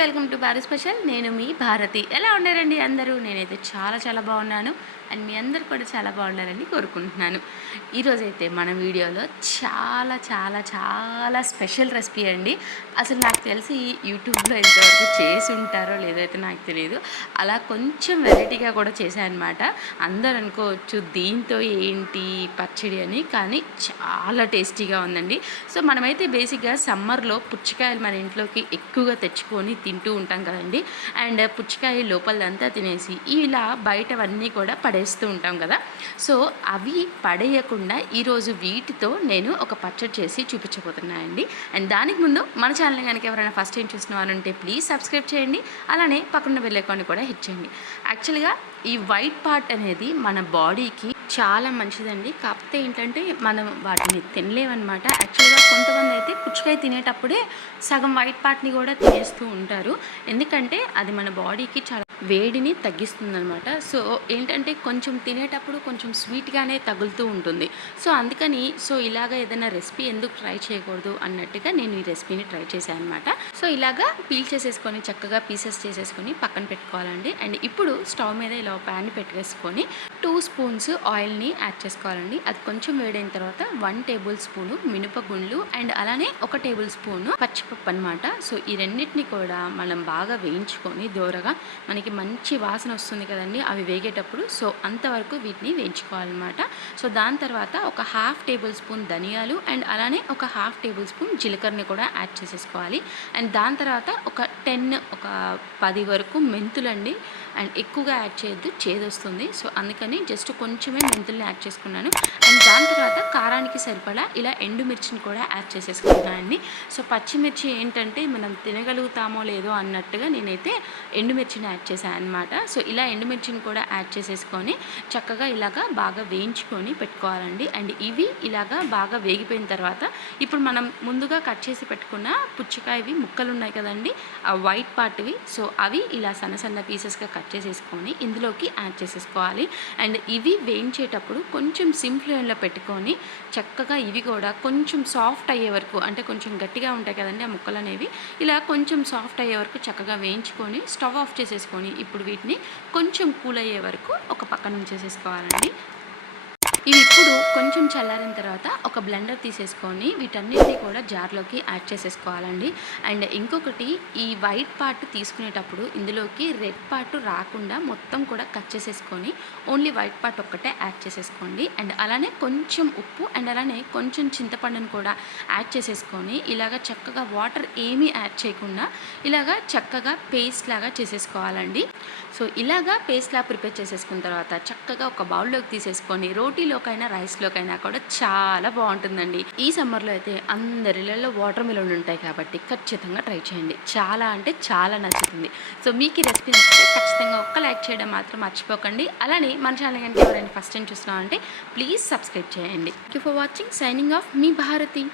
Welcome to Bharat special. నేను మీ భారతి. ఎలా ఉండారండి అందరూ? నేనైతే చాలా చాలా బాగున్నాను. అండ్ మీ అందరు కూడా చాలా బాగున్నారని కోరుకుంటున్నాను. ఈరోజైతే మన వీడియోలో చాలా చాలా చాలా స్పెషల్ రెసిపీ అండి. అసలు నాకు తెలిసి యూట్యూబ్లో ఎంతవరకు చేసి ఉంటారో లేదో అయితే నాకు తెలియదు అలా కొంచెం వెరైటీగా కూడా చేశాను అనమాట అందరు అనుకోవచ్చు దీంతో ఏంటి పచ్చడి అని కానీ చాలా టేస్టీగా ఉందండి. సో మనమైతే బేసిక్గా సమ్మర్లో పుచ్చకాయలు మన ఇంట్లోకి ఎక్కువగా తెచ్చుకొని తింటూ ఉంటాం కదండి. అండ్ పుచ్చకాయ లోపలంతా తినేసి ఇలా బయటవన్నీ కూడా పడేస్తూ ఉంటాం కదా. సో అవి పడేయకుండా ఈరోజు వీటితో నేను ఒక పచ్చడి చేసి చూపించబోతున్నానండి అండ్. దానికి ముందు మన ఛానల్ కనుక ఎవరైనా ఫస్ట్ టైం చూసిన వారు ఉంటే ప్లీజ్ సబ్స్క్రైబ్ చేయండి. అలానే పక్కన వెళ్ళేకొని కూడా హిట్ చేయండి. యాక్చువల్గా ఈ వైట్ పార్ట్ అనేది మన బాడీకి చాలా మంచిదండి. కాకపోతే ఏంటంటే మనం వాటిని తినలేమన్నమాట. యాక్చువల్గా కొంతమంది అయితే పుచ్చకాయ తినేటప్పుడే సగం వైట్ పార్ట్ని కూడా తినేస్తూ ఉంటారు. ఎందుకంటే అది మన బాడీకి చాలా వేడిని తగ్గిస్తుంది అనమాట సో ఏంటంటే కొంచెం తినేటప్పుడు కొంచెం స్వీట్గానే తగులుతూ ఉంటుంది. సో అందుకని సో ఇలాగ ఏదైనా రెసిపీ ఎందుకు ట్రై చేయకూడదు అన్నట్టుగా నేను ఈ రెసిపీని ట్రై చేశాను అనమాట సో ఇలాగా పీల్ చేసేసుకొని చక్కగా పీసెస్ చేసేసుకొని పక్కన పెట్టుకోవాలండి. అండ్ ఇప్పుడు స్టవ్ మీద ఇలా ప్యాన్ పెట్టేసుకొని two spoons oil oil add చేసుకోవాలండి. అది కొంచెం వేడైన తర్వాత వన్ టేబుల్ స్పూను మినపగుండ్లు అండ్ అలానే ఒక టేబుల్ స్పూను పచ్చిపప్పు అనమాట సో ఈ రెండింటిని కూడా మనం బాగా వేయించుకొని దూరగా మనకి మంచి వాసన వస్తుంది కదండి అవి వేగేటప్పుడు. సో అంతవరకు వీటిని వేయించుకోవాలన్నమాట. సో దాని తర్వాత ఒక హాఫ్ టేబుల్ స్పూన్ ధనియాలు అండ్ అలానే ఒక హాఫ్ టేబుల్ స్పూన్ జీలకర్రని కూడా యాడ్ చేసేసుకోవాలి. అండ్ దాని తర్వాత ఒక టెన్ ఒక పది వరకు మెంతులండి. అండ్ ఎక్కువగా యాడ్ చేయొద్దు చేదొస్తుంది. సో అందుకని జస్ట్ కొంచెమే మెంతుల్ని యాడ్ చేసుకున్నాను. అండ్ దాని తర్వాత కారానికి సరిపడా ఇలా ఎండుమిర్చిని కూడా యాడ్ చేసేసుకుంటున్నానండి సో పచ్చిమిర్చి ఏంటంటే మనం తినగలుగుతామో లేదో అన్నట్టుగా నేనైతే ఎండుమిర్చిని యాడ్ చేశాను అనమాట సో ఇలా ఎండుమిర్చిని కూడా యాడ్ చేసేసుకొని చక్కగా ఇలాగా బాగా వేయించుకొని పెట్టుకోవాలండి. అండ్ ఇవి ఇలాగా బాగా వేగిపోయిన తర్వాత ఇప్పుడు మనం ముందుగా కట్ చేసి పెట్టుకున్న పుచ్చకాయవి ముక్కలు ఉన్నాయి కదండి ఆ వైట్ పార్ట్వి. సో అవి ఇలా సన్న సన్న పీసెస్గా కట్ చేసేసుకొని ఇందులోకి యాడ్ చేసేసుకోవాలి. అండ్ ఇవి వేయించేటప్పుడు కొంచెం సిమ్ ఫ్లేమ్లో పెట్టుకొని చక్కగా ఇవి కూడా కొంచెం సాఫ్ట్ అయ్యే వరకు అంటే కొంచెం గట్టిగా ఉంటాయి కదండి ఆ ముక్కలు అనేవి ఇలా కొంచెం సాఫ్ట్ అయ్యే వరకు చక్కగా వేయించుకొని స్టవ్ ఆఫ్ చేసేసుకొని ఇప్పుడు వీటిని కొంచెం కూల్ అయ్యే వరకు ఒక పక్కన ఉంచేసేసుకోవాలండి. ఇవి ఇప్పుడు కొంచెం చల్లారిన తర్వాత ఒక బ్లెండర్ తీసేసుకొని వీటన్నిటిని కూడా జార్లోకి యాడ్ చేసేసుకోవాలండి. అండ్ ఇంకొకటి ఈ వైట్ పార్ట్ తీసుకునేటప్పుడు ఇందులోకి రెడ్ పార్ట్ రాకుండా మొత్తం కూడా కట్ చేసేసుకొని ఓన్లీ వైట్ పార్ట్ ఒక్కటే యాడ్ చేసేసుకోండి. అండ్ అలానే కొంచెం ఉప్పు అండ్ అలానే కొంచెం చింతపండును కూడా యాడ్ చేసేసుకొని ఇలాగ చక్కగా వాటర్ ఏమీ యాడ్ చేయకుండా ఇలాగా చక్కగా పేస్ట్ లాగా చేసేసుకోవాలండి. సో ఇలాగా పేస్ట్లా ప్రిపేర్ చేసేసుకున్న తర్వాత చక్కగా ఒక బౌల్లోకి తీసేసుకొని రోటీలోకైనా రైస్లోకైనా కూడా చాలా బాగుంటుందండి. ఈ సమ్మర్లో అయితే అందరిలో వాటర్ మిలన్ ఉంటాయి కాబట్టి ఖచ్చితంగా ట్రై చేయండి. చాలా అంటే చాలా నచ్చుతుంది. సో మీకు ఈ రెసిపీ నచ్చితే ఖచ్చితంగా ఒక్క లైక్ చేయడం మాత్రం మర్చిపోకండి. అలానే మన ఛానల్ కనుక ఎవరైనా ఫస్ట్ టైం చూస్తున్నామంటే ప్లీజ్ సబ్స్క్రైబ్ చేయండి. Thank you for watching signing off me Bharati.